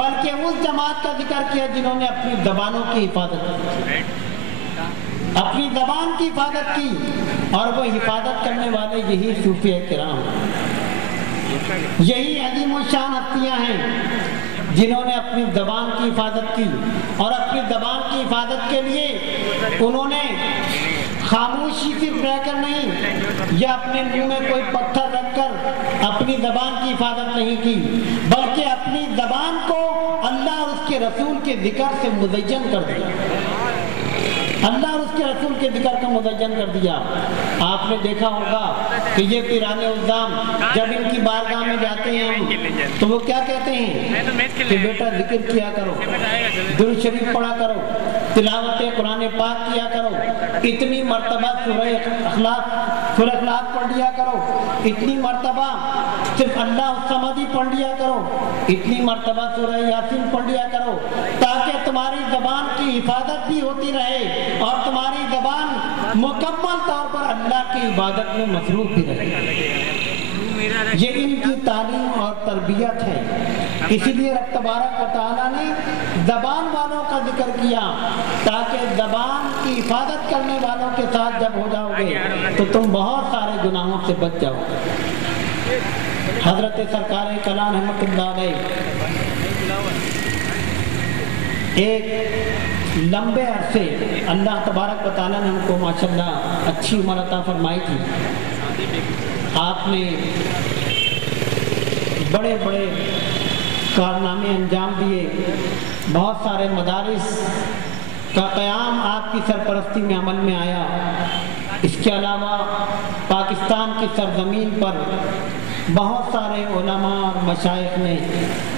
بلکہ اس جماعت کا ذکر کیا جنہوں نے اپنی زبانوں کی حفاظت کی، اپنی زبان کی حفاظت کی، اور وہ حفاظت کرنے والے یہی صوفیہ کرام، یہی عظیم الشان ہستیاں ہیں جنہوں نے اپنی زبان کی حفاظت کی، اور اپنی زبان کی حفاظت کے لیے انہوں نے خاموشی صرف رہ کر نہیں، یا اپنے منہ میں کوئی پتھر رکھ کر اپنی زبان کی حفاظت نہیں کی، بلکہ اپنی زبان کو اللہ اور اس کے رسول کے ذکر سے مزین کر دیا، اللہ اور اس کے رسول کے ذکر کا مزین کر دیا۔ آپ نے دیکھا ہوگا کہ یہ پیران الزام جب ان کی بارگاہ میں جاتے ہیں ہم تو وہ کیا کہتے ہیں کہ بیٹا ذکر کیا کرو، درود شریف پڑھا کرو، تلاوت قرآن پاک کیا کرو، اتنی مرتبہ سورہ اخلاق پڑھ لیا کرو، اتنی مرتبہ صرف اللہ الصمد پڑھ لیا کرو، اتنی مرتبہ سورہ یاسین پڑھ لیا کرو، تاکہ تمہاری زبان کی حفاظت بھی ہوتی رہے اور تمہاری زبان مکمل طور پر اللہ کی عبادت میں مصروف بھی رہے۔ یہ ان کی تعلیم اور تربیت ہے، اسی لیے رب تبارک و تعالیٰ نے زبان والوں کا ذکر کیا، تاکہ زبان کی حفاظت کرنے والوں کے ساتھ جب ہو جاؤ گے تو تم بہت سارے گناہوں سے بچ جاؤ گے۔ حضرت سرکار کلام رحمۃ اللہ علیہ ایک لمبے عرصے اللہ تبارک و تعالیٰ نے ہم کو ماشاءاللہ اچھی عمر عطا فرمائی تھی۔ آپ نے بڑے بڑے کارنامے انجام دیے، بہت سارے مدارس کا قیام آپ کی سرپرستی میں عمل میں آیا۔ اس کے علاوہ پاکستان کی سرزمین پر بہت سارے علماء اور مشائخ نے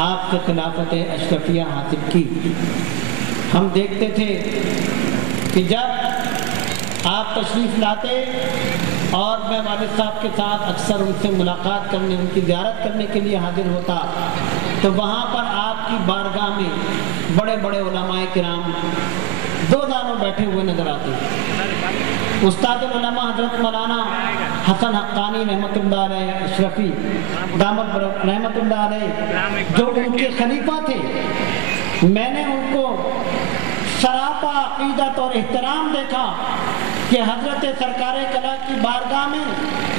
آپ سے خلافت اشرفیہ حاصل کی۔ ہم دیکھتے تھے کہ جب آپ تشریف لاتے اور میں والد صاحب کے ساتھ اکثر ان سے ملاقات کرنے، ان کی زیارت کرنے کے لیے حاضر ہوتا، تو وہاں پر آپ کی بارگاہ میں بڑے بڑے علماء کرام دو دانوں بیٹھے ہوئے نظر آتے ہیں۔ استاد العلماء حضرت مولانا حسن حقانی رحمۃ اللہ علیہ اشرفی دامت رحمۃ اللہ علیہ جو ان کے خلیفہ تھے، میں نے ان کو سراپا عقیدت اور احترام دیکھا کہ حضرت سرکار کلا کی بارگاہ میں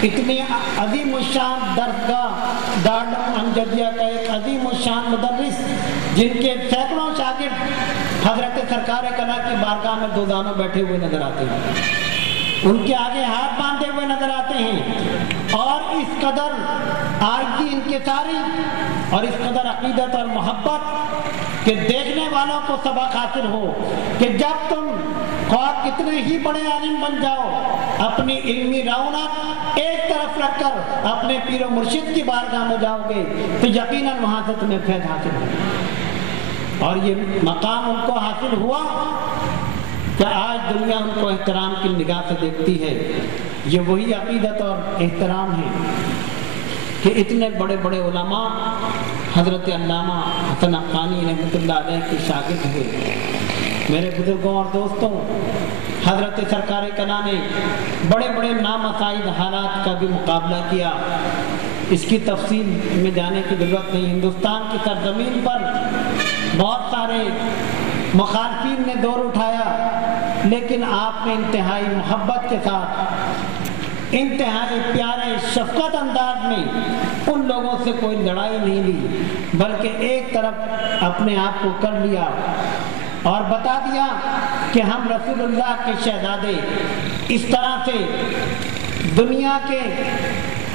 اتنی عظیم الشان درسگاہ دارالعلوم امجدیہ کا ایک عظیم الشان مدرس جن کے سینکڑوں شاگرد حضرت سرکار کلا کی بارگاہ میں دو دانوں بیٹھے ہوئے نظر آتے ہیں، ان کے آگے ہاتھ باندھے ہوئے نظر آتے ہیں، اور اس قدر عاجزی انکساری اور اس قدر عقیدت اور محبت کہ دیکھنے والوں کو سبق حاصل ہو کہ جب تم خواہ کتنے ہی بڑے عالم بن جاؤ، اپنی علمی رونق ایک طرف رکھ کر اپنے پیر و مرشد کی بارگاہ میں جاؤ گے تو یقیناً وہاں سے تمہیں فیض حاصل ہو۔ اور یہ مقام ان کو حاصل ہوا کہ آج دنیا ان کو احترام کی نگاہ سے دیکھتی ہے۔ یہ وہی عقیدت اور احترام ہے کہ اتنے بڑے بڑے علماء حضرت علامہ حسن حقانی رحمۃ اللہ علیہ کے شاگرد ہوئے۔ میرے بزرگوں اور دوستوں، حضرت سرکار کلا نے بڑے بڑے نامساعد حالات کا بھی مقابلہ کیا، اس کی تفصیل میں جانے کی ضرورت نہیں۔ ہندوستان کی سرزمین پر بہت سارے مخالفین نے دور اٹھایا، لیکن آپ نے انتہائی محبت کے ساتھ، انتہائی پیارے شفقت انداز میں ان لوگوں سے کوئی لڑائی نہیں لی، بلکہ ایک طرف اپنے آپ کو کر لیا اور بتا دیا کہ ہم رسول اللہ کے شہزادے اس طرح سے دنیا کے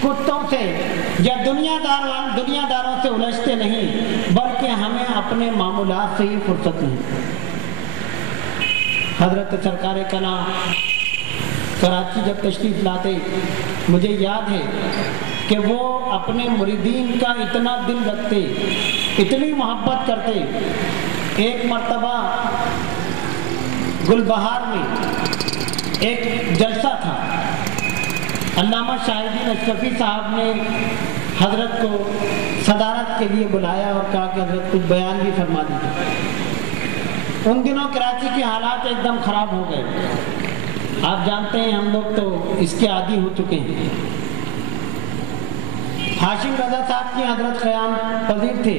کتوں سے یا دنیا داروں سے الجھتے نہیں، بلکہ ہمیں اپنے معمولات سے ہی فرصت نہیں۔ حضرت سرکار کلا کراچی جب تشریف لاتے، مجھے یاد ہے کہ وہ اپنے مریدین کا اتنا دل رکھتے، اتنی محبت کرتے۔ ایک مرتبہ گلبہار میں ایک جلسہ تھا، علامہ شاہ الدین اشرفی صاحب نے حضرت کو صدارت کے لیے بلایا اور کہا کہ حضرت کچھ بیان بھی فرما دیجیے۔ ان دنوں کراچی کے حالات ایک دم خراب ہو گئے، آپ جانتے ہیں ہم لوگ تو اس کے عادی ہو چکے ہیں۔ ہاشم رضا صاحب کی حضرت قیام پذیر تھے،